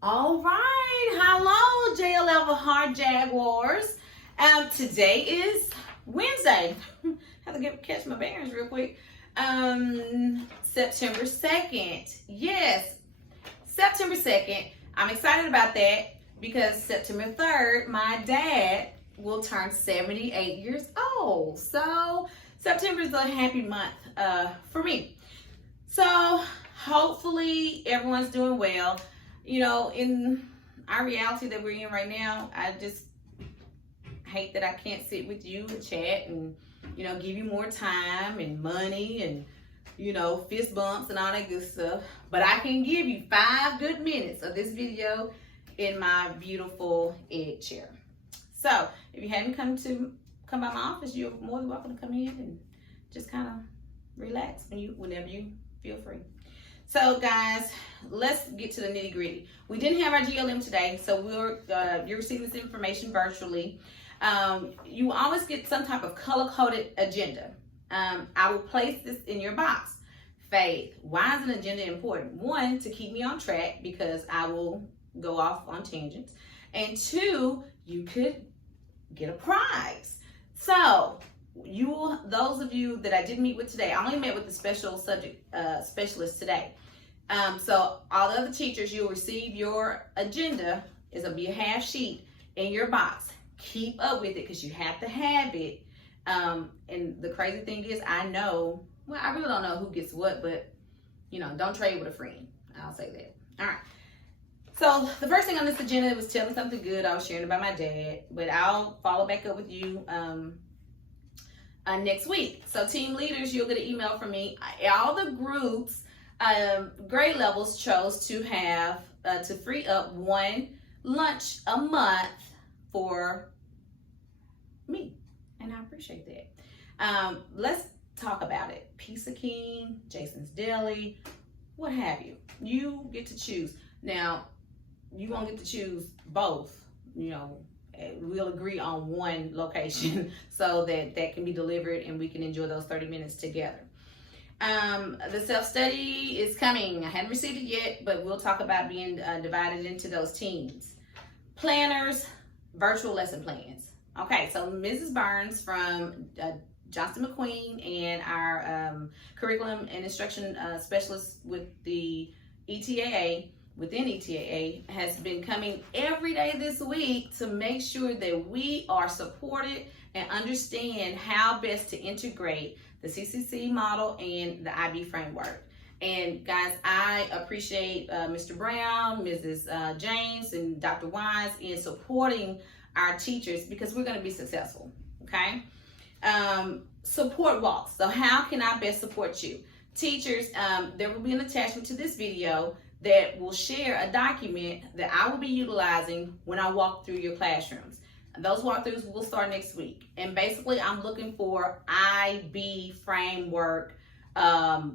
All right, hello, JLevel Hard Jaguars. Today is Wednesday. Have to catch my bearings real quick. September 2nd. Yes, September 2nd. I'm excited about that because September 3rd, my dad will turn 78 years old. So September is a happy month for me. So hopefully everyone's doing well. You know, in our reality that we're in right now, I just hate that I can't sit with you and chat and, give you more time and money and, fist bumps and all that good stuff. But I can give you 5 good minutes of this video in my beautiful egg chair. So if you haven't come by my office, you're more than welcome to come in and just kind of relax whenever you feel free. So guys, let's get to the nitty gritty. We didn't have our GLM today, so you're receiving this information virtually. You always get some type of color-coded agenda. I will place this in your box. Faith, why is an agenda important? 1, to keep me on track because I will go off on tangents. And 2, you could get a prize. So those of you that I didn't meet with today, I only met with the special subject specialist today. So all the other teachers, you'll receive your agenda. It'll be a half sheet in your box. Keep up with it because you have to have it. And the crazy thing is, I really don't know who gets what, but don't trade with a friend. I'll say that. All right. So the first thing on this agenda was telling something good I was sharing about my dad, but I'll follow back up with you next week. So team leaders, you'll get an email from me. All the groups, grade levels chose to have to free up 1 lunch a month for me, and I appreciate that. Let's talk about it. Pizza King, Jason's Deli, what have you. You get to choose. Now, you won't get to choose both. We'll agree on 1 location so that can be delivered and we can enjoy those 30 minutes together. The self-study is coming. I haven't received it yet, but we'll talk about being divided into those teams. Planners, virtual lesson plans. Okay, so Mrs. Burns from Johnston McQueen and our curriculum and instruction specialist with the ETAA, within ETAA, has been coming every day this week to make sure that we are supported and understand how best to integrate the CCC model and the IB framework. And guys, I appreciate Mr. Brown, Mrs. James, and Dr. Wise in supporting our teachers because we're going to be successful, okay? Support walks. So how can I best support you? Teachers, there will be an attachment to this video that will share a document that I will be utilizing when I walk through your classrooms. Those walkthroughs will start next week. And basically, I'm looking for IB framework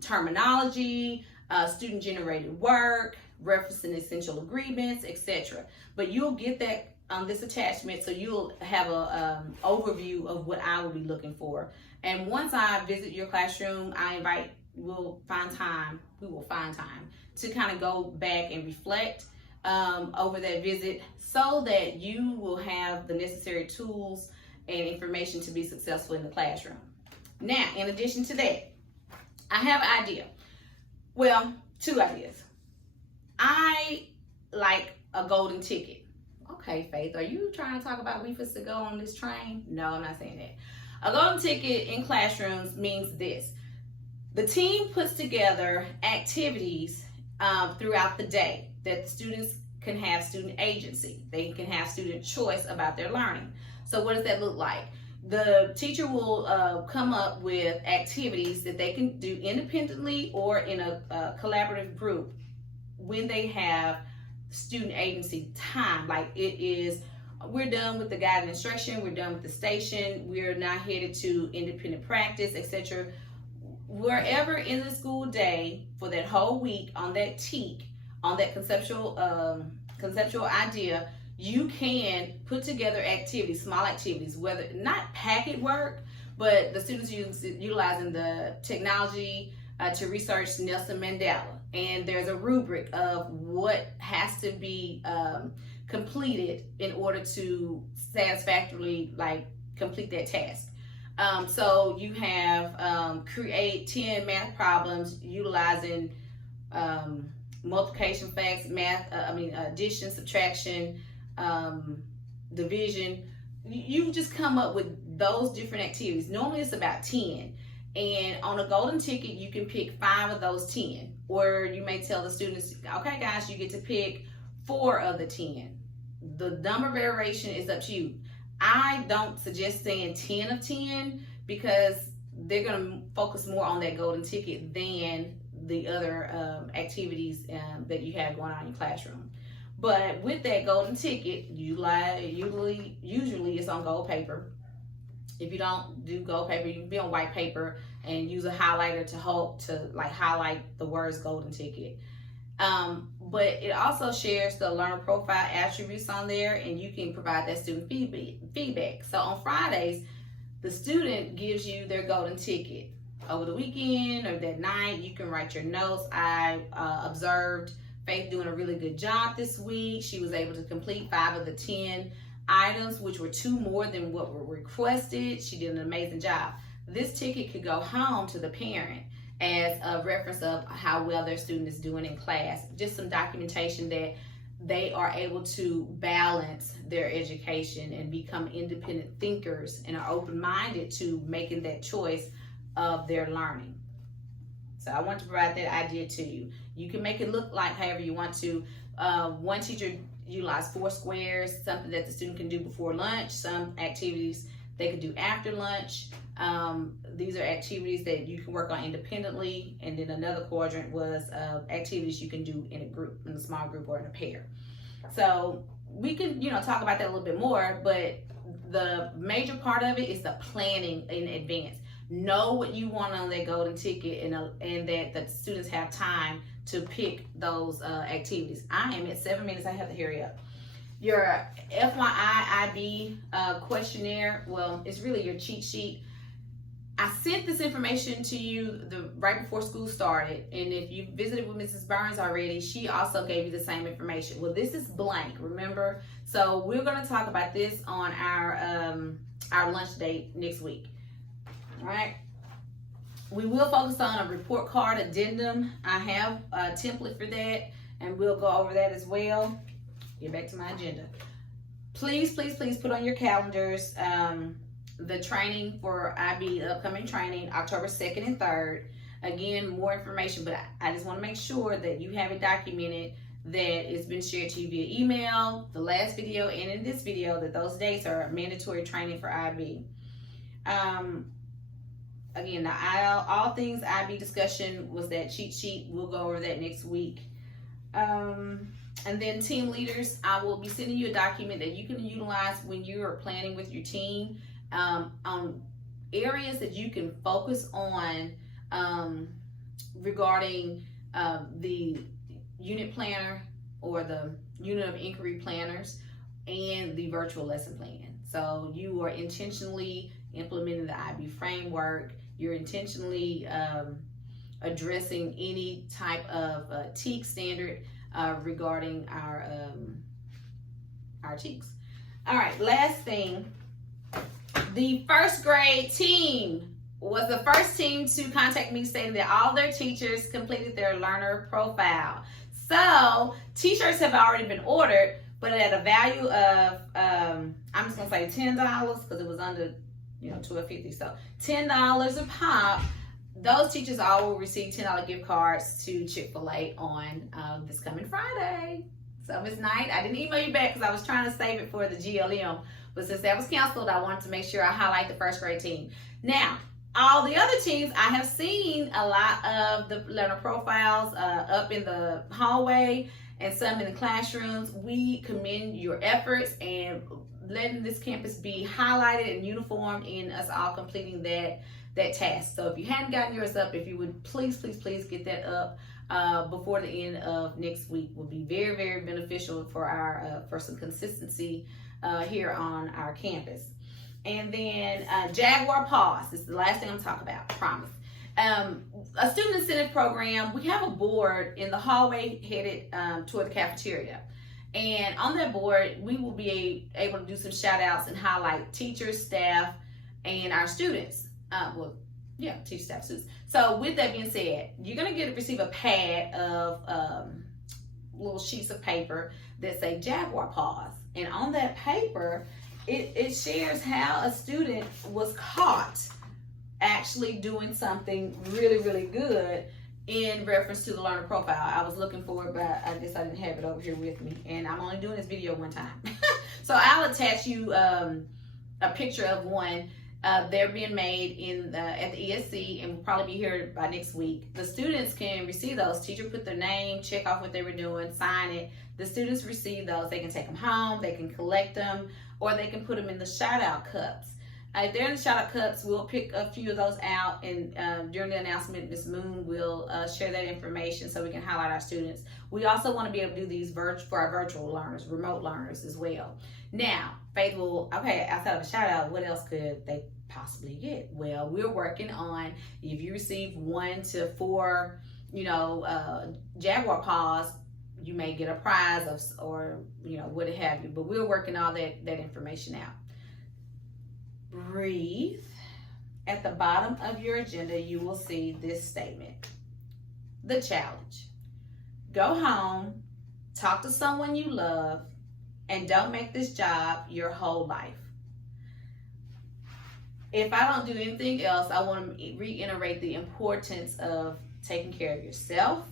terminology, student-generated work, referencing essential agreements, etc. But you'll get that on this attachment, so you'll have a overview of what I will be looking for. And once I visit your classroom, we will find time to kind of go back and reflect over that visit so that you will have the necessary tools and information to be successful in the classroom. Now, in addition to that, I have an idea. Well, 2 ideas. I like a golden ticket. Okay, Faith, are you trying to talk about we supposed to go on this train? No, I'm not saying that. A golden ticket in classrooms means this. The team puts together activities throughout the day that the students can have student agency. They can have student choice about their learning. So what does that look like? The teacher will come up with activities that they can do independently or in a collaborative group when they have student agency time. Like we're done with the guided instruction, we're done with the station, we're now headed to independent practice, etc. Wherever in the school day for that whole week on that TEAC, on that conceptual idea, you can put together activities, small activities, whether not packet work, but the students utilizing the technology to research Nelson Mandela. and there's a rubric of what has to be completed in order to satisfactorily complete that task. So you have create 10 math problems utilizing multiplication facts, addition, subtraction, division. You just come up with those different activities. Normally it's about 10. And on a golden ticket, you can pick 5 of those 10. Or you may tell the students, okay guys, you get to pick 4 of the 10. The number variation is up to you. I don't suggest saying 10 of 10 because they're going to focus more on that golden ticket than the other activities that you have going on in your classroom. But with that golden ticket, usually it's on gold paper. If you don't do gold paper, you can be on white paper and use a highlighter to help to highlight the words golden ticket. But it also shares the learner profile attributes on there, and you can provide that student feedback. So on Fridays, the student gives you their golden ticket. Over the weekend or that night, you can write your notes. I observed Faith doing a really good job this week. She was able to complete 5 of the 10 items, which were 2 more than what were requested. She did an amazing job. This ticket could go home to the parent as a reference of how well their student is doing in class. Just some documentation that they are able to balance their education and become independent thinkers and are open-minded to making that choice of their learning. So I want to provide that idea to you. You can make it look like however you want to. One teacher utilized 4 squares, something that the student can do before lunch, some activities they can do after lunch. These are activities that you can work on independently, and then another quadrant was activities you can do in a group, in a small group or in a pair. So we can, talk about that a little bit more, but the major part of it is the planning in advance. Know what you want on that golden ticket, and that the students have time to pick those activities. I am at 7 minutes. I have to hurry up. Your FYI IB questionnaire, well, it's really your cheat sheet. I sent this information to you right before school started, and if you visited with Mrs. Burns already, she also gave you the same information. Well, this is blank, remember? So we're going to talk about this on our lunch date next week. All right. We will focus on a report card addendum. I have a template for that, and we'll go over that as well. Get back to my agenda. Please, please, please put on your calendars the training for IB, upcoming training, October 2nd and 3rd. Again, more information, but I just want to make sure that you have it documented, that it's been shared to you via email, the last video, and in this video, that those dates are mandatory training for IB. Again, all things IB discussion was that cheat sheet. We'll go over that next week. And then team leaders, I will be sending you a document that you can utilize when you are planning with your team on areas that you can focus on regarding the unit planner or the unit of inquiry planners and the virtual lesson plan. So you are intentionally implementing the IB framework. You're intentionally addressing any type of TEAC standard regarding our TEACs. All right, last thing. The first grade team was the first team to contact me stating that all their teachers completed their learner profile. So t-shirts have already been ordered, but at a value of, I'm just gonna say $10 because it was under, $12.50. So $10 a pop. Those teachers all will receive $10 gift cards to Chick-fil-A on this coming Friday. So Ms. Knight, I didn't email you back because I was trying to save it for the GLM. But since that was canceled, I wanted to make sure I highlight the first grade team. Now, all the other teams, I have seen a lot of the learner profiles up in the hallway and some in the classrooms. We commend your efforts and letting this campus be highlighted and uniformed in us all completing that task. So if you hadn't gotten yours up, if you would please, please, please get that up before the end of next week, will be very, very beneficial for our for some consistency here on our campus. And then Jaguar Paws, this is the last thing I'm talking about, promise. A student incentive program, we have a board in the hallway headed toward the cafeteria. And on that board, we will be able to do some shout outs and highlight teachers, staff, and our students. Teacher, staff, students. So with that being said, you're going to receive a pad of little sheets of paper that say Jaguar Paws. And on that paper, it shares how a student was caught actually doing something really, really good in reference to the learner profile. I was looking for it, but I guess I didn't have it over here with me. And I'm only doing this video one time. So I'll attach you a picture of one. They're being made at the ESC and will probably be here by next week. The students can receive those. Teacher put their name, check off what they were doing, sign it. The students receive those. They can take them home, they can collect them, or they can put them in the shout out cups. If they're in the shout out cups, we'll pick a few of those out, and during the announcement, Ms. Moon will share that information so we can highlight our students. We also want to be able to do these for our virtual learners, remote learners as well. Now, Faith will, okay, outside of a shout out, what else could they possibly get? Well, we're working on, if you receive 1 to 4, Jaguar Paws, you may get a prize or what have you, but we're working all that information out. Breathe. At the bottom of your agenda, you will see this statement. The challenge. Go home, talk to someone you love, and don't make this job your whole life. If I don't do anything else, I want to reiterate the importance of taking care of yourself,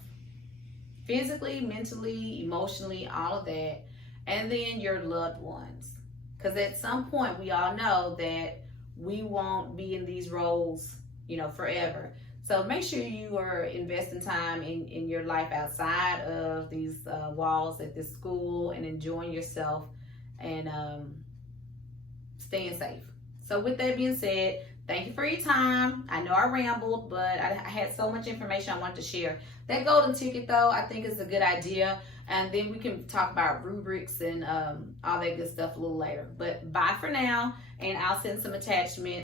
physically, mentally, emotionally, all of that, and then your loved ones. Because at some point, we all know that we won't be in these roles, forever. So make sure you are investing time in your life outside of these walls at this school and enjoying yourself and staying safe. So with that being said, thank you for your time. I know I rambled, but I had so much information I wanted to share. That golden ticket, though, I think is a good idea. And then we can talk about rubrics and all that good stuff a little later. But bye for now, and I'll send some attachments.